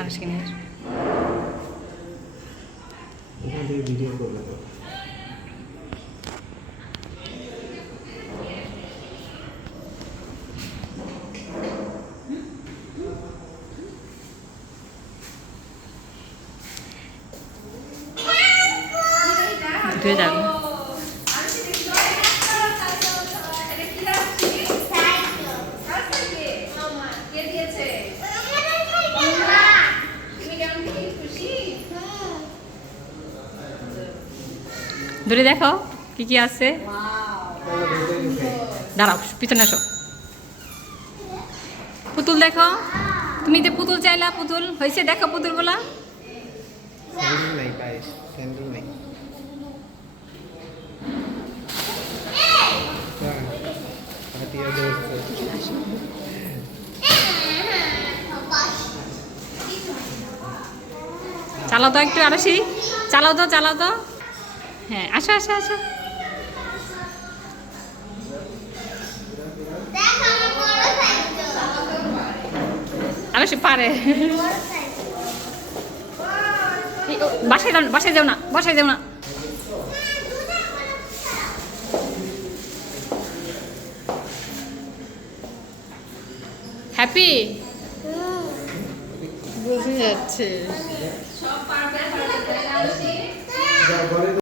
আনাসকে নিয়ে আসো। এখান থেকে ভিডিও করবে তো। ধুয়ে যাবে। ধরে দেখো কি কি আছে। দাঁড়াও, পিছনে আসো। পুতুল দেখো, তুমি যে পুতুল চাইলা, পুতুল হয়েছে দেখো পুতুল গুলা। স্যান্ডেল নাই পায়ে, স্যান্ডেল নাই। হাতিয়া দৌড়ছে। চালাও তো একটু, আরো সিঁড়ি চালাও তো, চালাও তো। হ্যাঁ, আসো আসো আসো। আরো সে পারে। বাসায় যাও না, বাসায় যাও না, বাসায় যাও না। হ্যাপি বোঝা যাচ্ছে।